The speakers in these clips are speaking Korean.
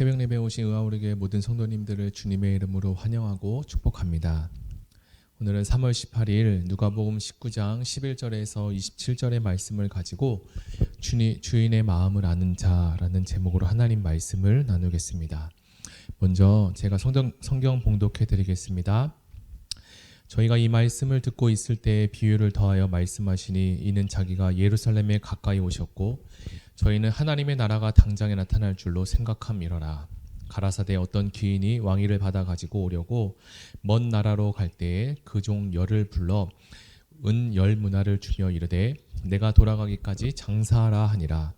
새벽 예배 오신 의아우르교회 모든 성도님들을 주님의 이름으로 환영하고 축복합니다. 오늘은 3월 18일 누가복음 19장 11절에서 27절의 말씀을 가지고 주인의 마음을 아는 자라는 제목으로 하나님 말씀을 나누겠습니다. 먼저 제가 성경 봉독해 드리겠습니다. 저희가 이 말씀을 듣고 있을 때 비유를 더하여 말씀하시니 이는 자기가 예루살렘에 가까이 오셨고 저희는 하나님의 나라가 당장에 나타날 줄로 생각함이러라. 가라사대 어떤 귀인이 왕위를 받아 가지고 오려고 먼 나라로 갈 때에 그 종 열을 불러 은 10문화를 주며 이르되 내가 돌아가기까지 장사하라 하니라.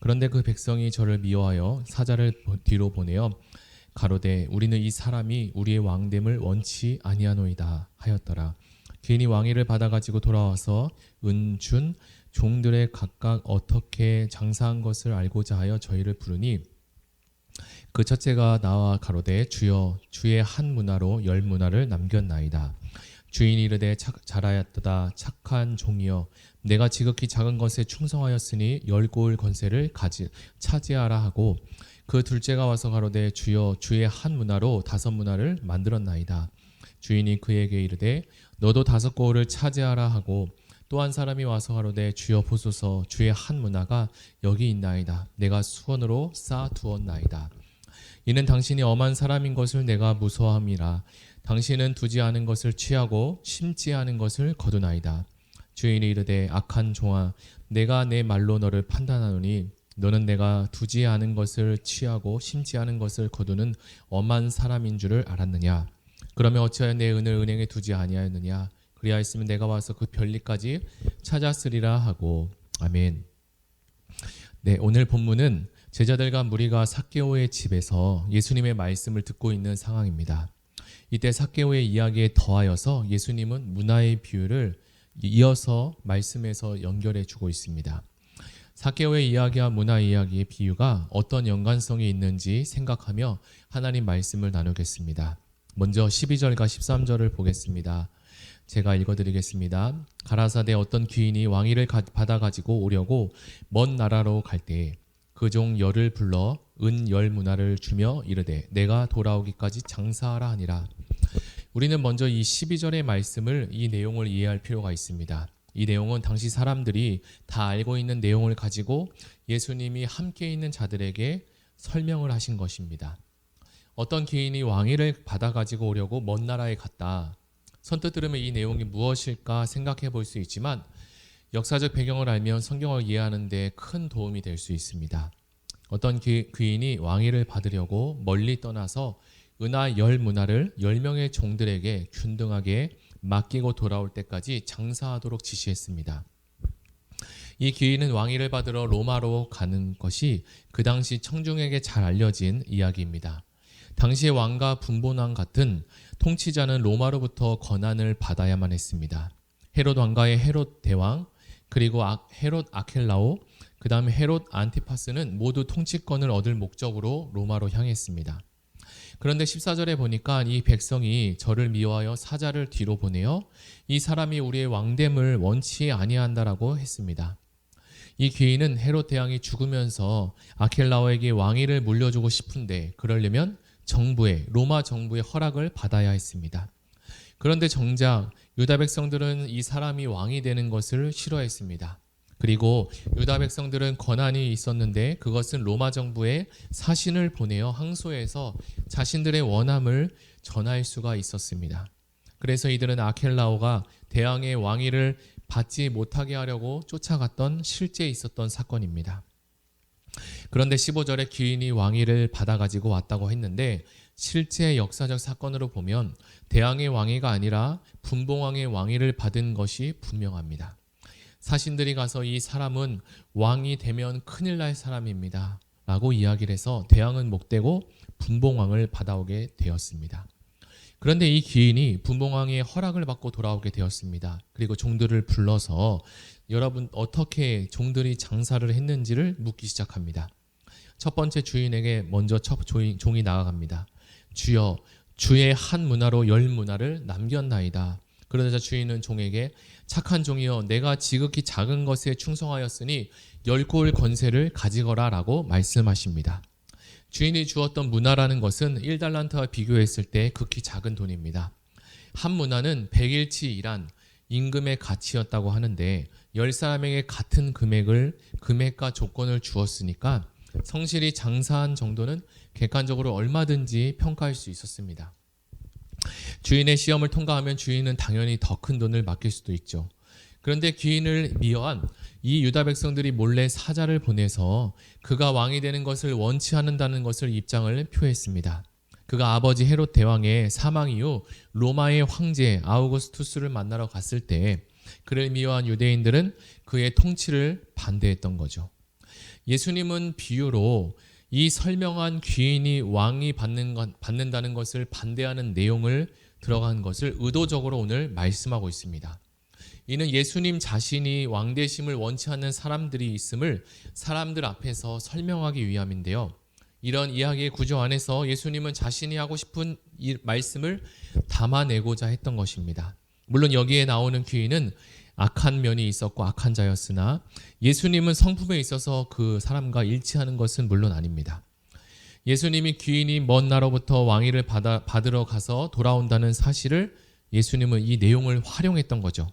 그런데 그 백성이 저를 미워하여 사자를 뒤로 보내어 가로되 우리는 이 사람이 우리의 왕됨을 원치 아니하노이다 하였더라. 귀인이 왕위를 받아 가지고 돌아와서 은 준 종들의 각각 어떻게 장사한 것을 알고자 하여 저희를 부르니 그 첫째가 나와 가로되 주여 주의 한 문화로 10문화를 남겼나이다. 주인이 이르되 잘하였도다 착한 종이여 내가 지극히 작은 것에 충성하였으니 10고을 권세를 차지하라 하고 그 둘째가 와서 가로되 주여 주의 한 문화로 5문화를 만들었나이다. 주인이 그에게 이르되 너도 5고을을 차지하라 하고 또 한 사람이 와서 가로되 주여 보소서 주의 한 문화가 여기 있나이다. 내가 수건으로 쌓아 두었나이다. 이는 당신이 엄한 사람인 것을 내가 무서워함이라. 당신은 두지 않은 것을 취하고 심지 않은 것을 거두나이다. 주인이 이르되 악한 종아 내가 내 말로 너를 판단하노니 너는 내가 두지 않은 것을 취하고 심지 않은 것을 거두는 엄한 사람인 줄을 알았느냐. 그러면 어찌하여 내 은을 은행에 두지 아니하였느냐. 그리하였으면 내가 와서 그 별리까지 찾았으리라 하고. 아멘. 네, 오늘 본문은 제자들과 무리가 삭개오의 집에서 예수님의 말씀을 듣고 있는 상황입니다. 이때 삭개오의 이야기에 더하여서 예수님은 문화의 비유를 이어서 말씀에서 연결해 주고 있습니다. 삭개오의 이야기와 문화 이야기의 비유가 어떤 연관성이 있는지 생각하며 하나님 말씀을 나누겠습니다. 먼저 12절과 13절을 보겠습니다. 제가 읽어드리겠습니다. 가라사대 어떤 귀인이 왕위를 받아 가지고 오려고 먼 나라로 갈 때에 그 종 열을 불러 은 10문화를 주며 이르되 내가 돌아오기까지 장사하라 하니라. 우리는 먼저 이 12절의 말씀을 이 내용을 이해할 필요가 있습니다. 이 내용은 당시 사람들이 다 알고 있는 내용을 가지고 예수님이 함께 있는 자들에게 설명을 하신 것입니다. 어떤 귀인이 왕위를 받아 가지고 오려고 먼 나라에 갔다. 선뜻 들으면 이 내용이 무엇일까 생각해 볼 수 있지만 역사적 배경을 알면 성경을 이해하는 데 큰 도움이 될 수 있습니다. 어떤 귀인이 왕위를 받으려고 멀리 떠나서 은하 10문화를 10명의 종들에게 균등하게 맡기고 돌아올 때까지 장사하도록 지시했습니다. 이 귀인은 왕위를 받으러 로마로 가는 것이 그 당시 청중에게 잘 알려진 이야기입니다. 당시의 왕과 분본왕 같은 통치자는 로마로부터 권한을 받아야만 했습니다. 헤롯 왕가의 헤롯 대왕, 그리고 헤롯 아켈라오, 그 다음에 헤롯 안티파스는 모두 통치권을 얻을 목적으로 로마로 향했습니다. 그런데 14절에 보니까 이 백성이 저를 미워하여 사자를 뒤로 보내어 이 사람이 우리의 왕됨을 원치 아니한다라고 했습니다. 이 귀인은 헤롯 대왕이 죽으면서 아켈라오에게 왕위를 물려주고 싶은데 그러려면 로마 정부의 허락을 받아야 했습니다. 그런데 정작 유다 백성들은 이 사람이 왕이 되는 것을 싫어했습니다. 그리고 유다 백성들은 권한이 있었는데 그것은 로마 정부에 사신을 보내어 항소해서 자신들의 원함을 전할 수가 있었습니다. 그래서 이들은 아켈라오가 대왕의 왕위를 받지 못하게 하려고 쫓아갔던 실제 있었던 사건입니다. 그런데 15절에 귀인이 왕위를 받아 가지고 왔다고 했는데 실제 역사적 사건으로 보면 대왕의 왕위가 아니라 분봉왕의 왕위를 받은 것이 분명합니다. 사신들이 가서 이 사람은 왕이 되면 큰일 날 사람입니다 라고 이야기를 해서 대왕은 목되고 분봉왕을 받아오게 되었습니다. 그런데 이 귀인이 분봉왕의 허락을 받고 돌아오게 되었습니다. 그리고 종들을 불러서 여러분 어떻게 종들이 장사를 했는지를 묻기 시작합니다. 첫 번째 주인에게 먼저 종이 나아갑니다. 주여 주의 한 문화로 10문화를 남겼나이다. 그러자 주인은 종에게 착한 종이여 내가 지극히 작은 것에 충성하였으니 10고을 권세를 가지거라 라고 말씀하십니다. 주인이 주었던 문화라는 것은 1달란트와 비교했을 때 극히 작은 돈입니다. 한 문화는 100일치 일한 임금의 가치였다고 하는데 10사람에게 같은 금액과 조건을 주었으니까 성실히 장사한 정도는 객관적으로 얼마든지 평가할 수 있었습니다. 주인의 시험을 통과하면 주인은 당연히 더 큰 돈을 맡길 수도 있죠. 그런데 귀인을 미워한 이 유다 백성들이 몰래 사자를 보내서 그가 왕이 되는 것을 원치 않는다는 것을 입장을 표했습니다. 그가 아버지 헤롯 대왕의 사망 이후 로마의 황제 아우구스투스를 만나러 갔을 때 그를 미워한 유대인들은 그의 통치를 반대했던 거죠. 예수님은 비유로 이 설명한 귀인이 왕이 받는다는 것을 반대하는 내용을 들어간 것을 의도적으로 오늘 말씀하고 있습니다. 이는 예수님 자신이 왕되심을 원치 않는 사람들이 있음을 사람들 앞에서 설명하기 위함인데요. 이런 이야기의 구조 안에서 예수님은 자신이 하고 싶은 이 말씀을 담아내고자 했던 것입니다. 물론 여기에 나오는 귀인은 악한 면이 있었고 악한 자였으나 예수님은 성품에 있어서 그 사람과 일치하는 것은 물론 아닙니다. 예수님이 귀인이 먼 나라로부터 왕위를 받으러 가서 돌아온다는 사실을 예수님은 이 내용을 활용했던 거죠.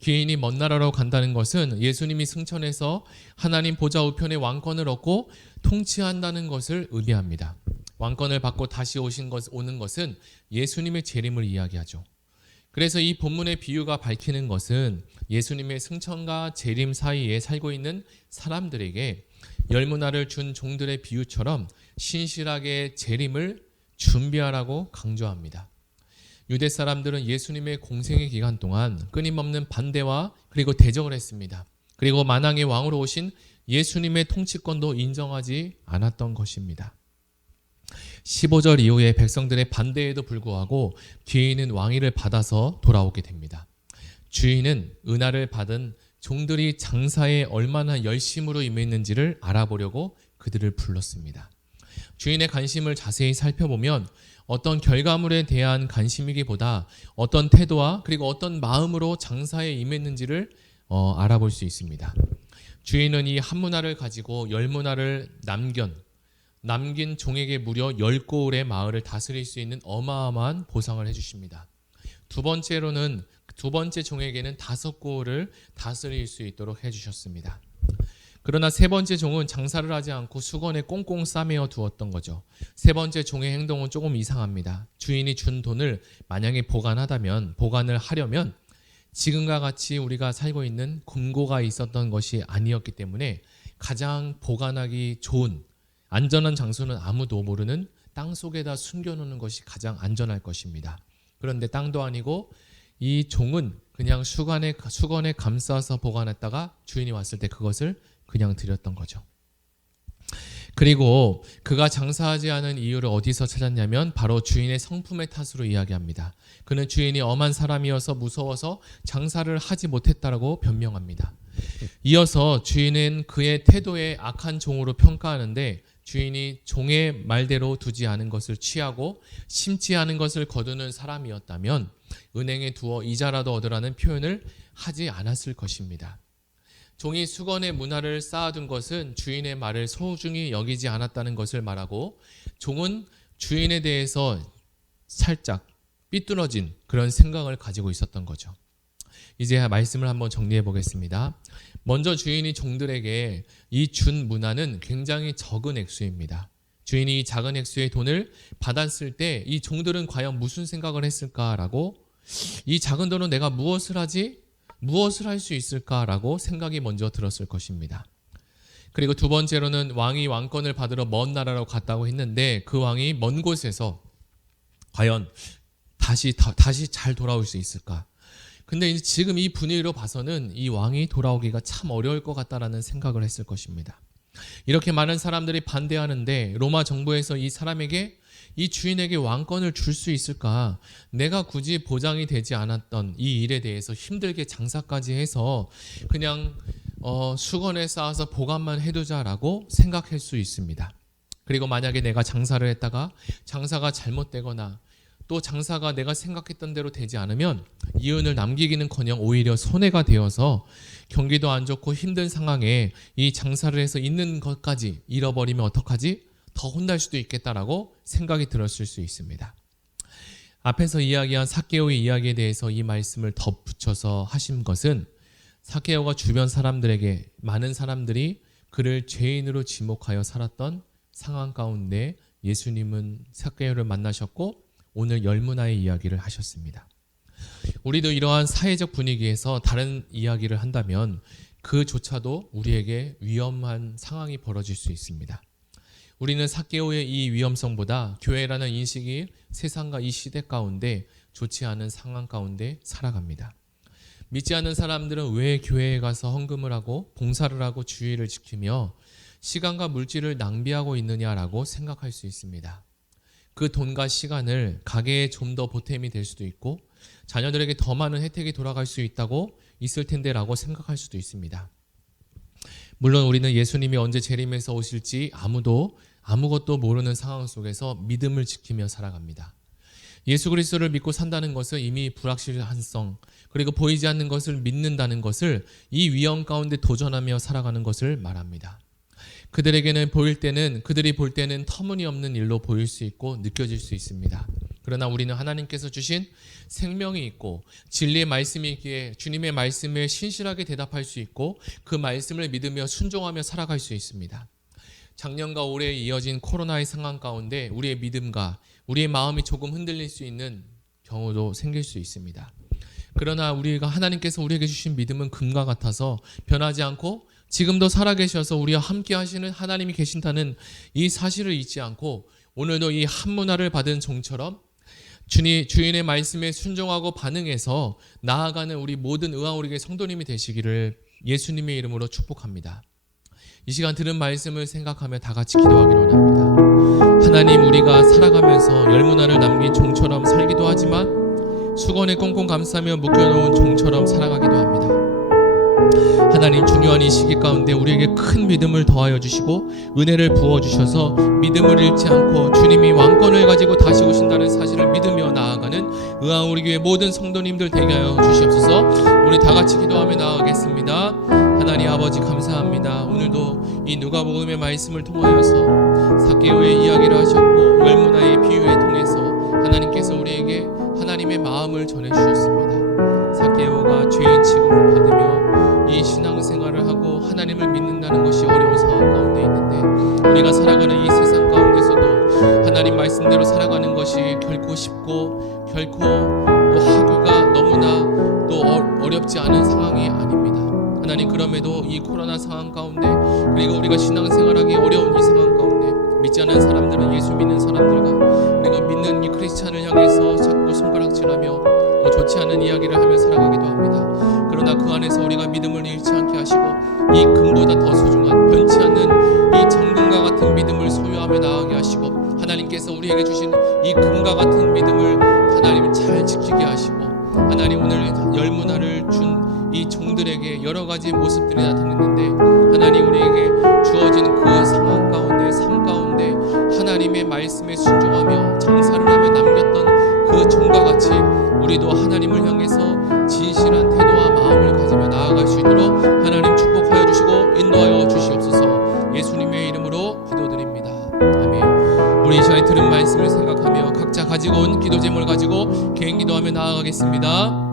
귀인이 먼 나라로 간다는 것은 예수님이 승천해서 하나님 보좌 우편의 왕권을 얻고 통치한다는 것을 의미합니다. 왕권을 받고 다시 오는 것은 예수님의 재림을 이야기하죠. 그래서 이 본문의 비유가 밝히는 것은 예수님의 승천과 재림 사이에 살고 있는 사람들에게 열문화를 준 종들의 비유처럼 신실하게 재림을 준비하라고 강조합니다. 유대 사람들은 예수님의 공생의 기간 동안 끊임없는 반대와 그리고 대적을 했습니다. 그리고 만왕의 왕으로 오신 예수님의 통치권도 인정하지 않았던 것입니다. 15절 이후에 백성들의 반대에도 불구하고 귀인은 왕위를 받아서 돌아오게 됩니다. 주인은 은하를 받은 종들이 장사에 얼마나 열심으로 임했는지를 알아보려고 그들을 불렀습니다. 주인의 관심을 자세히 살펴보면 어떤 결과물에 대한 관심이기보다 어떤 태도와 그리고 어떤 마음으로 장사에 임했는지를 알아볼 수 있습니다. 주인은 이 한 문화를 가지고 10문화를 남긴 종에게 무려 10고을의 마을을 다스릴 수 있는 어마어마한 보상을 해주십니다. 두 번째 종에게는 5고을을 다스릴 수 있도록 해주셨습니다. 그러나 세 번째 종은 장사를 하지 않고 수건에 꽁꽁 싸매어 두었던 거죠. 세 번째 종의 행동은 조금 이상합니다. 주인이 준 돈을 만약에 보관을 하려면 지금과 같이 우리가 살고 있는 금고가 있었던 것이 아니었기 때문에 가장 보관하기 좋은 안전한 장소는 아무도 모르는 땅 속에다 숨겨놓는 것이 가장 안전할 것입니다. 그런데 땅도 아니고 이 종은 그냥 수건에 감싸서 보관했다가 주인이 왔을 때 그것을 그냥 드렸던 거죠. 그리고 그가 장사하지 않은 이유를 어디서 찾았냐면 바로 주인의 성품의 탓으로 이야기합니다. 그는 주인이 엄한 사람이어서 무서워서 장사를 하지 못했다라고 변명합니다. 이어서 주인은 그의 태도에 악한 종으로 평가하는데 주인이 종의 말대로 두지 않은 것을 취하고 심지 않은 것을 거두는 사람이었다면 은행에 두어 이자라도 얻으라는 표현을 하지 않았을 것입니다. 종이 수건에 문화를 쌓아둔 것은 주인의 말을 소중히 여기지 않았다는 것을 말하고 종은 주인에 대해서 살짝 삐뚤어진 그런 생각을 가지고 있었던 거죠. 이제 말씀을 한번 정리해 보겠습니다. 먼저 주인이 종들에게 이 준 문화는 굉장히 적은 액수입니다. 주인이 이 작은 액수의 돈을 받았을 때 이 종들은 과연 무슨 생각을 했을까라고 이 작은 돈은 내가 무엇을 할 수 있을까라고 생각이 먼저 들었을 것입니다. 그리고 두 번째로는 왕이 왕권을 받으러 먼 나라로 갔다고 했는데 그 왕이 먼 곳에서 과연 다시 잘 돌아올 수 있을까? 근데 이제 지금 이 분위기로 봐서는 이 왕이 돌아오기가 참 어려울 것 같다라는 생각을 했을 것입니다. 이렇게 많은 사람들이 반대하는데 로마 정부에서 이 주인에게 왕권을 줄 수 있을까? 내가 굳이 보장이 되지 않았던 이 일에 대해서 힘들게 장사까지 해서 그냥 수건에 쌓아서 보관만 해두자라고 생각할 수 있습니다. 그리고 만약에 내가 장사를 했다가 장사가 잘못되거나 또 장사가 내가 생각했던 대로 되지 않으면 이윤을 남기기는커녕 오히려 손해가 되어서 경기도 안 좋고 힘든 상황에 이 장사를 해서 있는 것까지 잃어버리면 어떡하지? 더 혼날 수도 있겠다라고 생각이 들었을 수 있습니다. 앞에서 이야기한 삭개오의 이야기에 대해서 이 말씀을 덧붙여서 하신 것은 삭개오가 주변 사람들에게 많은 사람들이 그를 죄인으로 지목하여 살았던 상황 가운데 예수님은 삭개오를 만나셨고 오늘 열문화의 이야기를 하셨습니다. 우리도 이러한 사회적 분위기에서 다른 이야기를 한다면 그조차도 우리에게 위험한 상황이 벌어질 수 있습니다. 우리는 삭개오의 이 위험성보다 교회라는 인식이 세상과 이 시대 가운데 좋지 않은 상황 가운데 살아갑니다. 믿지 않는 사람들은 왜 교회에 가서 헌금을 하고 봉사를 하고 주의를 지키며 시간과 물질을 낭비하고 있느냐라고 생각할 수 있습니다. 그 돈과 시간을 가게에 좀 더 보탬이 될 수도 있고 자녀들에게 더 많은 혜택이 돌아갈 수 있을 텐데라고 생각할 수도 있습니다. 물론 우리는 예수님이 언제 재림해서 오실지 아무것도 모르는 상황 속에서 믿음을 지키며 살아갑니다. 예수 그리스도를 믿고 산다는 것은 이미 불확실한성 그리고 보이지 않는 것을 믿는다는 것을 이 위험 가운데 도전하며 살아가는 것을 말합니다. 그들이 볼 때는 터무니없는 일로 보일 수 있고 느껴질 수 있습니다. 그러나 우리는 하나님께서 주신 생명이 있고 진리의 말씀이 있기에 주님의 말씀에 신실하게 대답할 수 있고 그 말씀을 믿으며 순종하며 살아갈 수 있습니다. 작년과 올해 이어진 코로나의 상황 가운데 우리의 믿음과 우리의 마음이 조금 흔들릴 수 있는 경우도 생길 수 있습니다. 그러나 하나님께서 우리에게 주신 믿음은 금과 같아서 변하지 않고 지금도 살아계셔서 우리와 함께 하시는 하나님이 계신다는 이 사실을 잊지 않고 오늘도 이 한문화를 받은 종처럼 주인의 말씀에 순종하고 반응해서 나아가는 우리 모든 의아오르게 성도님이 되시기를 예수님의 이름으로 축복합니다. 이 시간 들은 말씀을 생각하며 다 같이 기도하기로 원합니다. 하나님, 우리가 살아가면서 열문화를 남긴 종처럼 살기도 하지만 수건에 꽁꽁 감싸며 묶여놓은 종처럼 살아가기도 합니다. 하나님, 중요한 이 시기 가운데 우리에게 큰 믿음을 더하여 주시고 은혜를 부어주셔서 믿음을 잃지 않고 주님이 왕권을 가지고 다시 오신다는 사실을 믿으며 나아가는 의아우리 교회 모든 성도님들 되게 하여 주시옵소서. 우리 다 같이 기도하며 나아가겠습니다. 하나님 아버지 감사합니다. 오늘도 이 누가복음의 말씀을 통하여서 삭개오의 이야기를 하셨고 열문화의 비유를 통해서 하나님께서 우리에게 하나님의 마음을 전해주셨습니다. 삭개오가 죄인 취급을 받으며 이 신앙생활을 하고 하나님을 믿는다는 것이 어려운 상황 가운데 있는데 우리가 살아가는 이 세상 가운데서도 하나님 말씀대로 살아가는 것이 결코 쉽고 결코 또 하기가 너무나 또 어렵지 않은 상황이 아닙니다. 하나님, 그럼에도 이 코로나 상황 가운데 그리고 우리가 신앙생활하기 어려운 이 상황 가운데 믿지 않는 사람들은 예수 믿는 사람들과 우리가 믿는 이 크리스찬을 향해서 자꾸 손가락질하며 또 좋지 않은 이야기를 하며 살아가기도 합니다. 그러나 그 안에서 우리가 믿음을 잃지 않게 하시고 이 금보다 더 소중한 변치 않는 이 정금과 같은 믿음을 소유하며 나아가게 하시고 하나님께서 우리에게 주신 이 금과 같은 믿음을 하나님 잘 지키게 하시고 하나님, 오늘 열문화를 준 이 종들에게 여러 가지 모습들이 나타났는데 하나님, 우리에게 주어진 그 상황 가운데 삶 가운데 하나님의 말씀에 순종하며 장사를 하며 남겼던 그 종과 같이 우리도 하나님을 향해서 진실한 태도와 마음을 가지며 나아갈 수 있도록 하나님 축복하여 주시고 인도하여 주시옵소서. 예수님의 이름으로 기도드립니다. 아멘. 우리 이 시간에 들은 말씀을 생각하며 각자 가지고 온 기도 제목을 가지고 개인 기도하며 나아가겠습니다.